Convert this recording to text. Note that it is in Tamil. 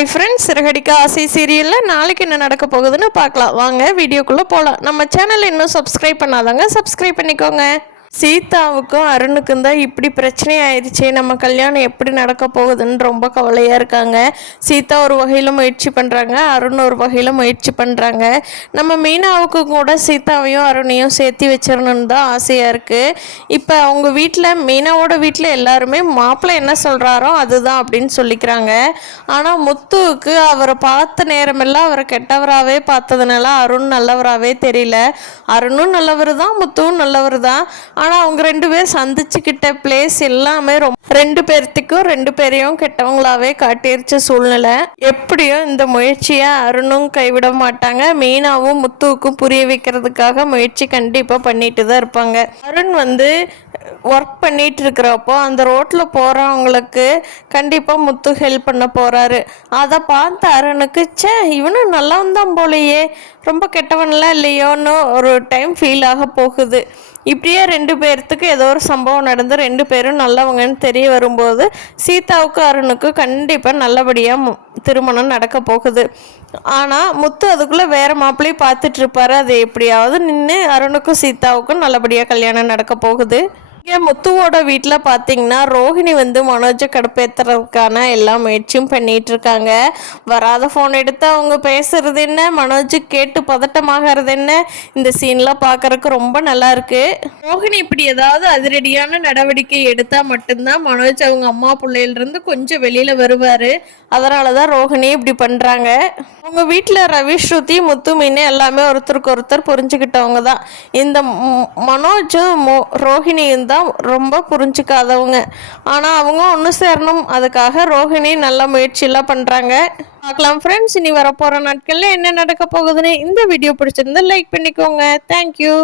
ஹாய் ஃப்ரெண்ட்ஸ், சிறகடிக்க ஆசை சீரியலில் நாளைக்கு என்ன நடக்க போகுதுன்னு பார்க்கலாம். வாங்க வீடியோக்குள்ளே போகலாம். நம்ம சேனல் இன்னும் சப்ஸ்கிரைப் பண்ணாதாங்க சப்ஸ்கிரைப் பண்ணிக்கோங்க. சீதாவுக்கும் அருணுக்கும் தான் இப்படி பிரச்சனை ஆயிடுச்சு. நம்ம கல்யாணம் எப்படி நடக்க போகுதுன்னு ரொம்ப கவலையாக இருக்காங்க. சீதா ஒரு வகையில் முயற்சி பண்ணுறாங்க, அருண் ஒரு வகையில் முயற்சி பண்ணுறாங்க. நம்ம மீனாவுக்கு கூட சீதாவையும் அருணையும் சேர்த்து வச்சிடணுன்னு தான் ஆசையாக இருக்குது. இப்போ அவங்க வீட்டில், மீனாவோட வீட்டில் எல்லாருமே மாப்பிள்ளை என்ன சொல்கிறாரோ அதுதான் அப்படின்னு சொல்லிக்கிறாங்க. ஆனால் முத்துவுக்கு அவரை பார்த்த நேரமெல்லாம் அவரை கெட்டவராகவே பார்த்ததுனால அருண் நல்லவராகவே தெரியல. அருணும் நல்லவர் தான், முத்துவும் நல்லவர் தான். ஆனால் அவங்க ரெண்டு பேர் சந்திச்சுக்கிட்ட பிளேஸ் எல்லாமே ரெண்டு பேர்த்துக்கும் ரெண்டு பேரையும் கெட்டவங்களாவே காட்டிருச்ச சூழ்நிலை. எப்படியும் இந்த முயற்சியை அருணும் கைவிட மாட்டாங்க. மீனாவும் முத்துவுக்கும் புரிய வைக்கிறதுக்காக முயற்சி கண்டிப்பாக பண்ணிட்டு தான் இருப்பாங்க. அருண் ஒர்க் பண்ணிட்டு இருக்கிறப்போ அந்த ரோட்டில் போகிறவங்களுக்கு கண்டிப்பாக முத்து ஹெல்ப் பண்ண போகிறாரு. அதை பார்த்து அருணுக்கு இவனும் நல்லா தான் போலையே, ரொம்ப கெட்டவன்லாம் இல்லையோன்னு ஒரு டைம் ஃபீல் ஆக போகுது. இப்படியே ரெண்டு பேர்த்துக்கு ஏதோ ஒரு சம்பவம் நடந்து ரெண்டு பேரும் நல்லவங்கன்னு தெரிய வரும்போது சீதாவுக்கு அருணுக்கு கண்டிப்பாக நல்லபடியாக திருமணம் நடக்க போகுது. ஆனால் முத்து அதுக்குள்ளே வேறு மாப்பிள்ளையும் பார்த்துட்டு இருப்பாரு. அது எப்படியாவது நின்று அருணுக்கும் சீதாவுக்கும் நல்லபடியாக கல்யாணம் நடக்க போகுது. இங்கே முத்துவோட வீட்டில் பார்த்தீங்கன்னா ரோஹிணி மனோஜை கடுப்பேற்றுறதுக்கான எல்லா முயற்சியும் பண்ணிகிட்டு இருக்காங்க. வராத ஃபோன் எடுத்து அவங்க பேசுறது என்ன, மனோஜ் கேட்டு பதட்டமாகிறது என்ன, இந்த சீன்லாம் பார்க்குறதுக்கு ரொம்ப நல்லா இருக்கு. ரோஹிணி இப்படி ஏதாவது அதிரடியான நடவடிக்கை எடுத்தால் மட்டும்தான் மனோஜ் அவங்க அம்மா பிள்ளையிலிருந்து கொஞ்சம் வெளியில் வருவார். அதனால தான் ரோஹிணி இப்படி பண்ணுறாங்க. அவங்க வீட்டில் ரவி, ஸ்ருதி, முத்து, மீன் எல்லாமே ஒருத்தருக்கு ஒருத்தர் புரிஞ்சுக்கிட்டவங்க தான். இந்த மனோஜும் ரோஹிணியும் தான் ரொம்ப புரிஞ்சுக்காதவங்க. ஆனால் அவங்க ஒன்று சேரணும், அதுக்காக ரோஹிணி நல்ல முயற்சியெல்லாம் பண்ணுறாங்க. பார்க்கலாம் ஃப்ரெண்ட்ஸ், இனி வரப்போகிற நாட்களில் என்ன நடக்க போகுதுன்னு. இந்த வீடியோ பிடிச்சிருந்தா லைக் பண்ணிக்கோங்க. தேங்க்யூ.